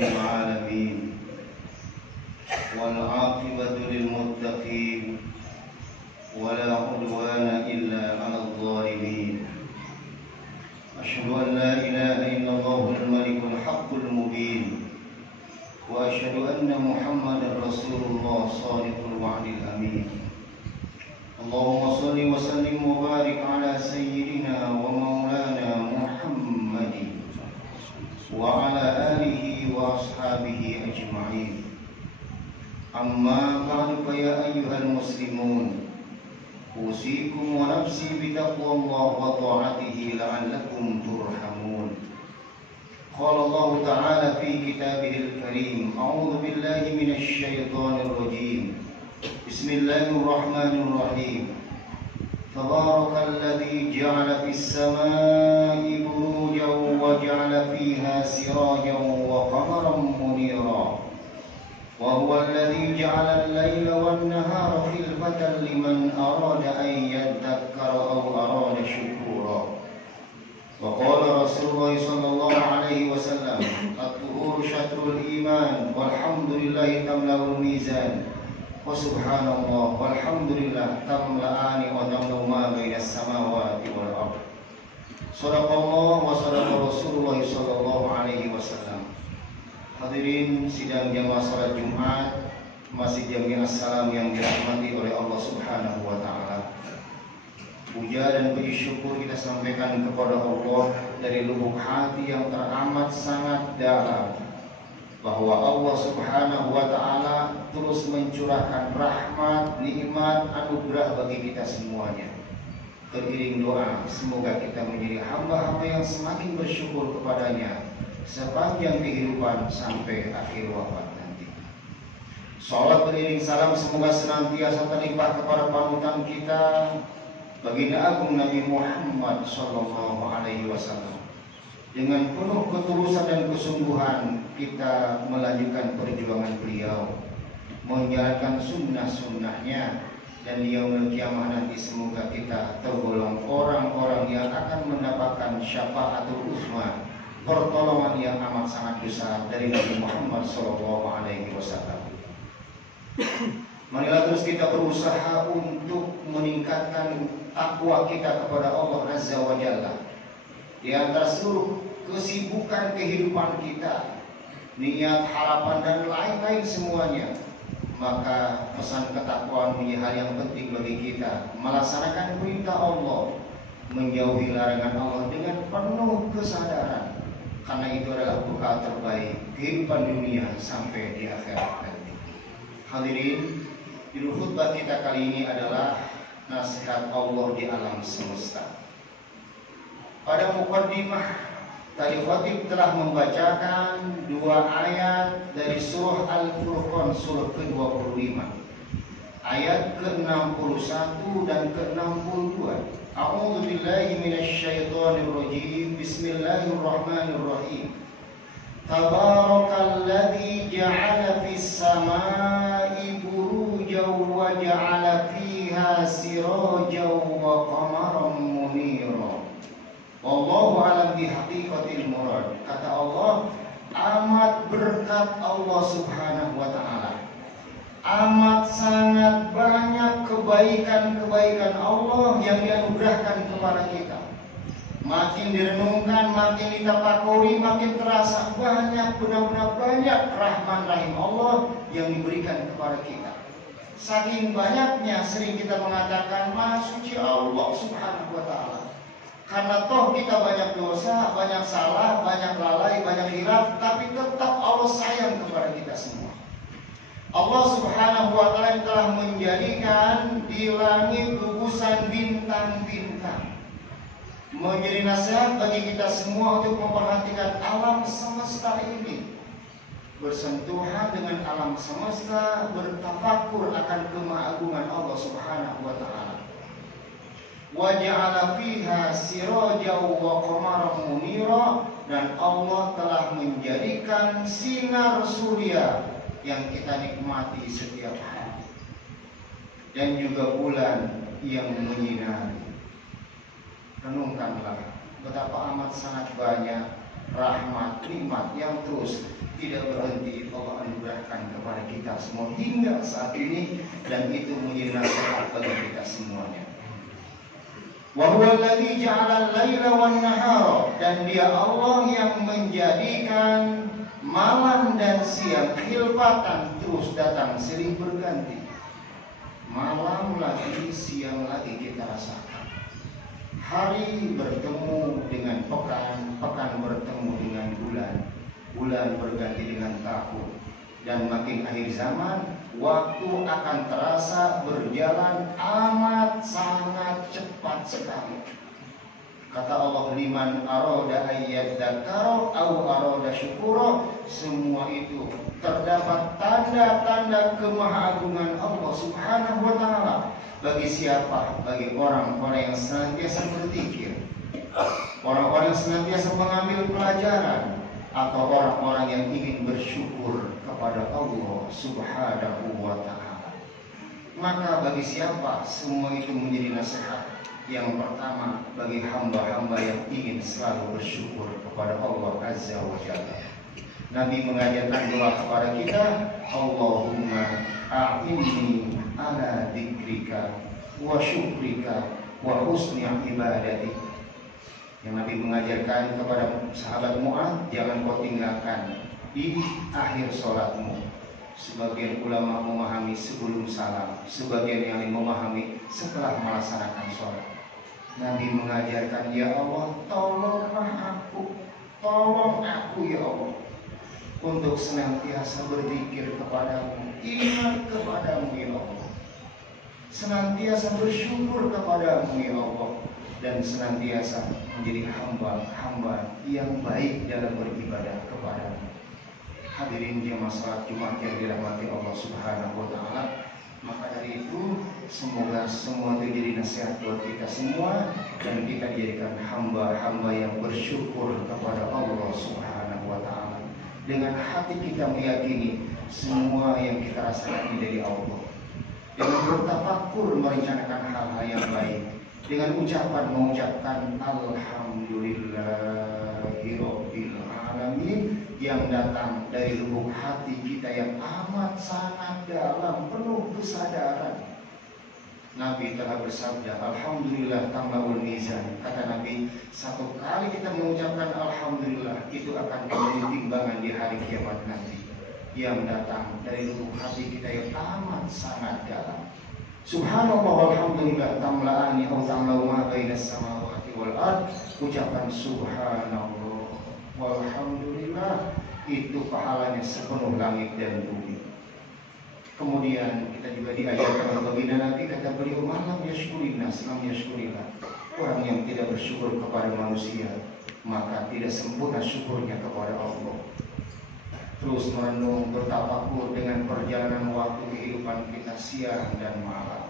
العالمين والعاقبة للمتقين ولا عدوان إلا على الظالمين أشهد أن لا إله إلا الله الملك الحق المبين وأشهد أن محمدا رسول الله صادق الوعد الأمين اللهم صل وسلم وبارك على سيدنا ومولانا محمد وعلى آله وأصحابه أجمعين أما بعد فيا أيها المسلمون أوصيكم ونفسي بتقوى الله وطاعته لعلكم ترحمون قال الله تعالى في كتابه الكريم أعوذ بالله من الشيطان الرجيم بسم الله الرحمن الرحيم تبارك الذي جعل في السماء بروجا وجعل فيها سراجا وقمرا منيرا وهو الذي جعل الليل والنهار خلفة لمن أراد أن يذكر أو أراد شكورا وقال رسول الله صلى الله عليه وسلم الطهور شطر الإيمان والحمد لله تملأ الميزان وسبحان الله والحمد لله تملأان وتملأ ما بين السماوات والأرض صدق الله وصدق رسول الله صلى الله عليه وسلم. Hadirin sidang jamaah salat Jumat Masjid Jami As-Salam yang dirahmati oleh Allah Subhanahu wa taala. Puja dan puji syukur kita sampaikan kepada Allah dari lubuk hati yang teramat sangat dalam bahwa Allah Subhanahu wa taala terus mencurahkan rahmat, nikmat, anugerah bagi kita semuanya. Beriring doa semoga kita menjadi hamba-hamba yang semakin bersyukur kepadanya sepanjang kehidupan sampai akhir wafat nanti. Salat beriring salam semoga senantiasa terlimpah kepada panutan kita baginda agung Nabi Muhammad sallallahu alaihi wasallam. Dengan penuh ketulusan dan kesungguhan kita melanjutkan perjuangan beliau, menjalankan sunnah-sunnahnya, dan di yaumul kiamah nanti semoga kita tergolong orang-orang yang akan mendapatkan syafaatul uzma, pertolongan yang amat sangat besar dari Nabi Muhammad sallallahu alaihi wasallam. Marilah terus kita berusaha untuk meningkatkan takwa kita kepada Allah Azza wa Jalla. Di antara seluruh kesibukan kehidupan kita, niat, harapan dan lain-lain semuanya, maka pesan ketakwaan menjadi hal yang penting bagi kita. Melaksanakan perintah Allah, menjauhi larangan Allah dengan penuh kesadaran, karena itu adalah bekal terbaik kehidupan dunia sampai di akhirat nanti. Hadirin, judul khutbah kita kali ini adalah nasihat Allah di alam semesta. Pada mukaddimah tadi khatib telah membacakan dua ayat dari surah Al-Furqan surah ke-25, ayat ke-61 dan ke-62. A'udzu billahi minasyaitonir rajim. Bismillahirrahmanirrahim. Tabarakalladzi ja'ala fis samaa'i burujan wa ja'ala fiha sirajan wa qamaran munira. Wallahu a'lam bihaqiqatil murad. Kata Allah, amat berkat Allah Subhanahu wa taala. Amat sangat banyak kebaikan-kebaikan Allah yang dianugerahkan kepada kita. Makin direnungkan, makin ditafakuri, makin terasa banyak, benar-benar banyak rahman rahim Allah yang diberikan kepada kita. Saking banyaknya sering kita mengatakan Maha Suci Allah Subhanahu wa taala. Karena toh kita banyak dosa, banyak salah, banyak lalai, banyak hilaf, tapi tetap Allah sayang kepada kita semua. Allah Subhanahu wa taala telah menjadikan di langit gugusan bintang-bintang, menjadi nasihat bagi kita semua untuk memperhatikan alam semesta ini, bersentuhan dengan alam semesta, bertafakur akan kemahagungan Allah Subhanahu wa taala. Wa ja'ala fiha sirajan wa qamaran munira, dan Allah telah menjadikan sinar surya yang kita nikmati setiap hari, dan juga bulan yang menyinari. Renungkanlah betapa amat sangat banyak rahmat, nikmat yang terus tidak berhenti Allah anugerahkan kepada kita semua hingga saat ini, dan itu menjadi nasihat bagi kita semuanya. Wa huwa alladzi ja'ala al-laila wan-nahara, dan Dia Allah yang menjadikan malam dan siang khilfatan, terus datang silih berganti. Malam lagi, siang lagi kita rasakan. Hari bertemu dengan pekan, pekan bertemu dengan bulan, bulan berganti dengan tahun, dan makin akhir zaman waktu akan terasa berjalan amat sangat cepat sekali. Kata Allah, liman arada ayyadzakara au arada syukura, semua itu terdapat tanda-tanda kemahagungan Allah Subhanahu wa taala bagi siapa? Bagi orang-orang yang senantiasa berzikir, orang-orang yang senantiasa mengambil pelajaran, atau orang-orang yang ingin bersyukur kepada Allah Subhanahu wa taala. Maka bagi siapa semua itu menjadi nasihat? Yang pertama, bagi hamba-hamba yang ingin selalu bersyukur kepada Allah Azza wa Jalla. Nabi mengajarkan doa kepada kita, Allahumma a'inni ala dzikrika wa syukrika wa husni ibadatik. Yang Nabi mengajarkan kepada sahabat Mu'adz, jangan kau tinggalkan di akhir sholatmu. Sebagian ulama memahami sebelum salam, sebagian yang lain memahami setelah melaksanakan sholat. Nabi mengajarkan, ya Allah, tolong aku ya Allah, untuk senantiasa berzikir kepadamu, ingat kepadamu ya Allah, senantiasa bersyukur kepadamu ya Allah, dan senantiasa menjadi hamba-hamba yang baik dalam beribadah kepadamu. Hadirin jemaah salat Jumat yang dirahmati Allah Subhanahu wa taala, maka dari itu semoga semua itu jadi nasihat buat kita semua, dan kita dijadikan hamba-hamba yang bersyukur kepada Allah Subhanahu wa taala. Dengan hati kita meyakini semua yang kita rasakan ini dari Allah, dengan bertafakur merencanakan hal-hal yang baik, dengan mengucapkan alhamdulillahirabbil alamin yang datang dari lubuk hati kita yang amat sangat dalam, penuh kesadaran. Nabi telah bersabda, alhamdulillah tamla'ul mizan. Kata Nabi, satu kali kita mengucapkan alhamdulillah, itu akan menjadi timbangan di hari kiamat nanti, yang datang dari lubuk hati kita yang amat sangat dalam. Subhanallah walhamdulillah tamla'ani au tamla'u ma bainas samawati wal ard. Ucapan subhanallah walhamdulillah itu pahalanya sepenuh langit dan bumi. Kemudian kita juga diajarkan oleh baginda Nabi, kata beliau, malam yashkurillah, selam yashkurillah. Orang yang tidak bersyukur kepada manusia, maka tidak sempurna syukurnya kepada Allah. Terus merenung, bertafakur dengan perjalanan waktu kehidupan kita siang dan malam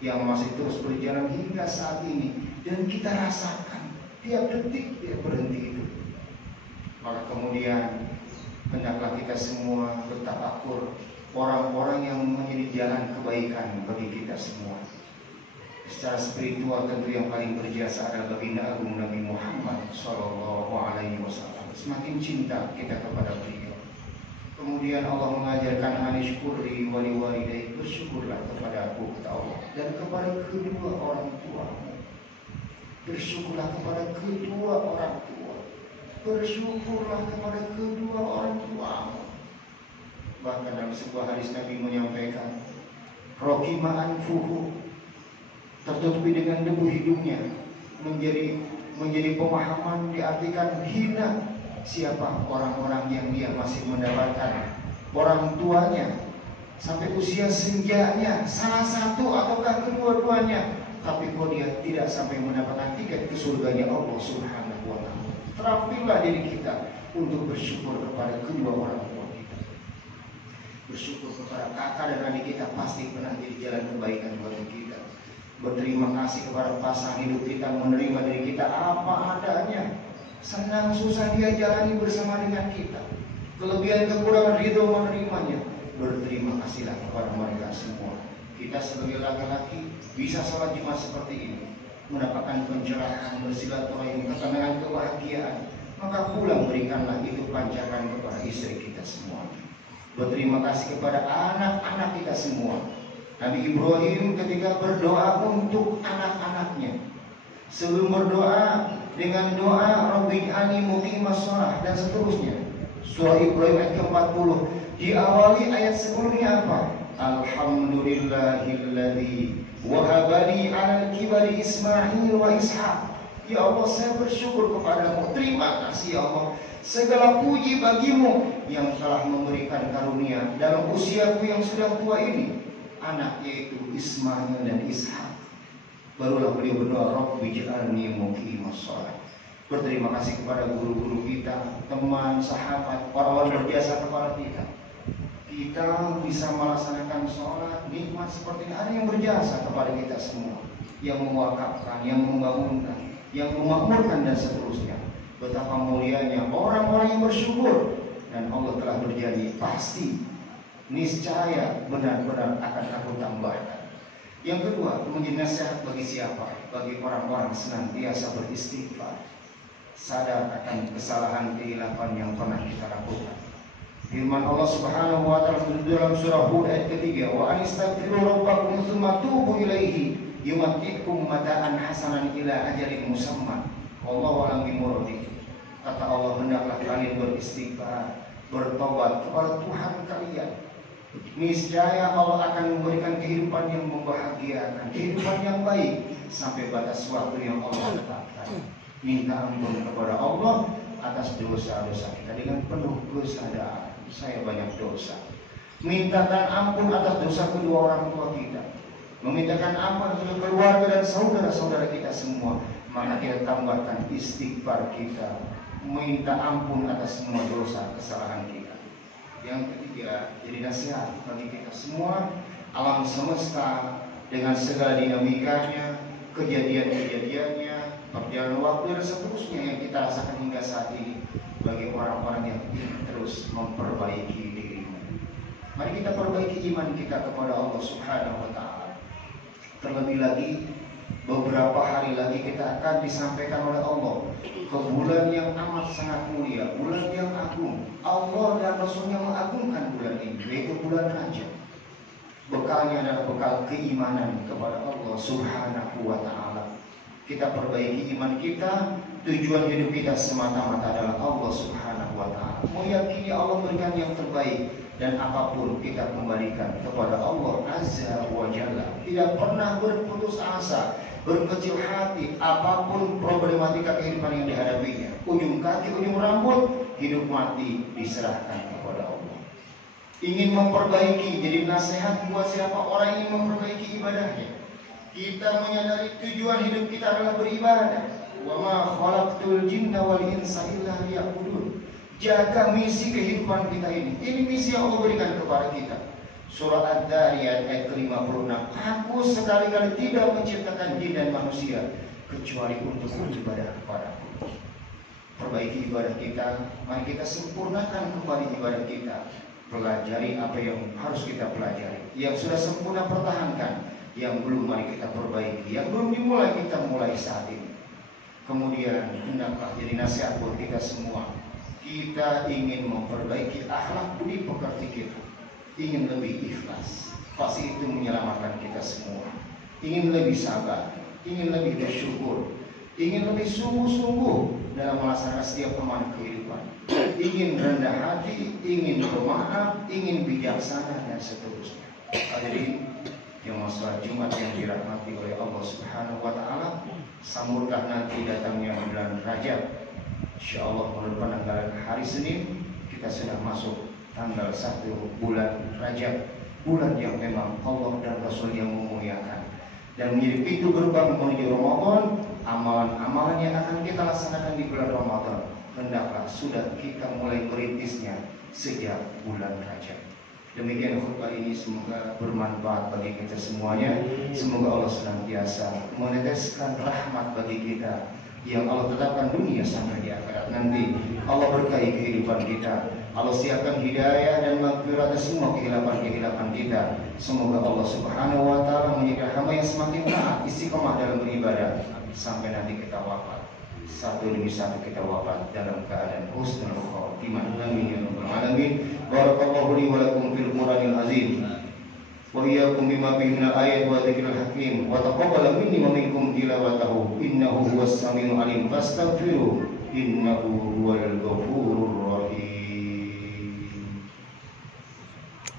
yang masih terus berjalan hingga saat ini, dan kita rasakan tiap detik tidak berhenti itu. Maka kemudian hendaklah kita semua bertafakur orang-orang yang menjadi jalan kebaikan bagi kita semua. Secara spiritual tentu yang paling berjasa adalah baginda agung Nabi Muhammad SAW. Semakin cinta kita kepada beliau. Kemudian Allah mengajarkan anishkurri wali walidayk, bersyukurlah kepada aku, kata Allah, dan kepada kedua orang tuamu. Bersyukurlah kepada kedua orang tua. Bersyukurlah kepada kedua orang tuamu. Bahkan dalam sebuah hadis Nabi menyampaikan, rokima anfuhu, tertutupi dengan debu hidungnya, menjadi pemahaman diartikan hina. Siapa orang-orang yang dia masih mendapatkan orang tuanya sampai usia senjanya, salah satu ataukah kedua-duanya, tapi kok dia tidak sampai mendapatkan tiket ke surganya Allah Subhanahu wa taala. Terampillah diri kita untuk bersyukur kepada kedua orang tua kita. Bersyukur kepada kakak dan adik kita, pasti pernah jadi jalan kebaikan bagi kita. Berterima kasih kepada pasangan hidup kita, menerima diri kita apa adanya. Senang susah dia jalani bersama dengan kita. Kelebihan kekurangan ridho menerimanya. Berterima kasihlah kepada mereka semua. Kita sebagai laki-laki bisa sholat Jumat seperti ini, mendapatkan pencerahan, bersilaturahim, ketenangan, kebahagiaan. maka pulang berikanlah itu pancaran kepada istri kita semua. Berterima kasih kepada anak-anak kita semua. Nabi Ibrahim ketika berdoa untuk anak-anaknya, sebelum berdoa dengan doa Rabbij'alni muqimas shalah dan seterusnya, surah Ibrahim ayat ke-40 diawali ayat sebelumnya apa? Alhamdulillahilladzi wahabali 'alal kibari Ismail wa Ishaq. Ya Allah, saya bersyukur kepadamu. Terima kasih ya Allah. Segala puji bagimu yang telah memberikan karunia dalam usiaku yang sudah tua ini, anak yaitu Ismail dan Ishak. Barulah beliau berdoa, Rabbij'alni muqimas shalah. Berterima kasih kepada guru-guru kita, teman, sahabat, orang-orang berjasa kepada kita. Kita bisa melaksanakan sholat nikmat seperti ini. Ada yang berjasa kepada kita semua, yang mewakafkan, yang membangunkan, yang memakmurkan dan seterusnya. Betapa mulianya orang-orang yang bersyukur, dan Allah telah berjanji pasti niscaya benar-benar akan aku tambahkan. Yang kedua, menjadi nasihat bagi siapa? Bagi orang-orang senantiasa beristighfar, sadar akan kesalahan kehilapan yang pernah kita lakukan. Firman Allah Subhanahu wa taala dalam surah Hud ayat ke-3, wa anistaghfiru rabbakum tsumma tubu ilaihi yumatti'kum mata'an hasanan ila ajalin musamma wallahu a'lam bimuradihi. Kata Allah, hendaklah kalian beristighfar, bertobat kepada Tuhan kalian. Niscaya Allah akan memberikan kehidupan yang membahagiakan, kehidupan yang baik sampai batas waktu yang Allah tetapkan. Minta ampun kepada Allah atas dosa-dosa kita dengan penuh kesadaran. Saya banyak dosa. Mintakan ampun atas dosa kedua orang tua kita. Memintakan ampun untuk keluarga dan saudara-saudara kita semua. Maka kita tambahkan istighfar kita, minta ampun atas semua dosa kesalahan kita. Yang ketiga, jadi nasihat bagi kita semua. Alam semesta dengan segala dinamikanya, kejadian-kejadiannya, perjalanan waktu dan seterusnya yang kita rasakan hingga saat ini, bagi orang-orang yang ingin terus memperbaiki dirinya. Mari kita perbaiki iman kita kepada Allah Subhanahu wa taala. Terlebih lagi, beberapa hari lagi kita akan disampaikan oleh Allah ke bulan yang amat sangat mulia, bulan yang agung. Allah dan Rasulnya mengagungkan bulan ini, yaitu bulan Rajab. Bekalnya adalah bekal keimanan kepada Allah Subhanahu wa taala. Kita perbaiki iman kita, tujuan hidup kita semata-mata adalah Allah Subhanahu wa taala. Meyakini Allah berikan yang terbaik, dan apapun kita kembalikan kepada Allah Azza wa Jalla. Tidak pernah berputus asa, berkecil hati apapun problematika kehidupan yang dihadapinya. Ujung kaki, ujung rambut, hidup mati diserahkan kepada Allah. Ingin memperbaiki, jadi nasihat buat siapa orang ingin memperbaiki ibadahnya. Kita menyadari tujuan hidup kita adalah beribadah. Wa ma khalaqtul jinna wal insa illa liya'budun. Jaga misi kehidupan kita ini. Ini misi yang Allah berikan kepada kita. Surah Ad-Dariyat ayat ke-56. Aku sekali-kali tidak menciptakan jin dan manusia kecuali untuk beribadah kepadaku. Perbaiki ibadah kita. Mari kita sempurnakan kembali ibadah kita. Pelajari apa yang harus kita pelajari. Yang sudah sempurna pertahankan. Yang belum mari kita perbaiki. Yang belum dimulai kita mulai saat ini. Kemudian hendaklah jadi nasihat buat kita semua. Kita ingin memperbaiki akhlak budi pekerti kita, ingin lebih ikhlas, pasti itu menyelamatkan kita semua. Ingin lebih sabar, ingin lebih bersyukur, ingin lebih sungguh-sungguh dalam melaksanakan setiap amanah kehidupan, ingin rendah hati, ingin bermaaf, ingin bijaksana dan seterusnya. Hadirin yang sholat Jumat yang dirahmati oleh Allah Subhanahu wa taala, sambutlah nanti datangnya bulan Rajab. Insyaallah menurut penanggalan hari Senin kita sudah masuk tanggal 1 bulan Rajab, bulan yang memang Allah dan Rasul yang memuliakan dan menjadi pintu gerbang menuju Ramadan. Amalan-amalan yang akan kita laksanakan di bulan Ramadan hendaklah sudah kita mulai merintisnya sejak bulan Rajab. Demikian khutbah ini, semoga bermanfaat bagi kita semuanya. Semoga Allah senantiasa meneteskan rahmat bagi kita yang Allah tetapkan dunia sampai di akhirat nanti. Allah berkahi kehidupan kita. Allah siapkan hidayah dan maghfirah atas semua kehilapan-kehilapan kita. Semoga Allah Subhanahu wa taala menjadikan hamba yang semakin taat, istiqomah dalam beribadah sampai nanti kita wafat. satu demi satu kita wafat dalam keadaan husnul khotimah. Amin ya rabbal alamin. Barakallahu li wa lakum fil Qur'anil azim wa iyyakum bima fihi minal ayati wa dzikril hakim wa taqabbal minni wa minkum tilawatahu innahu huwas samiul alim fastaghfiruh innahu huwal ghafurur rahim.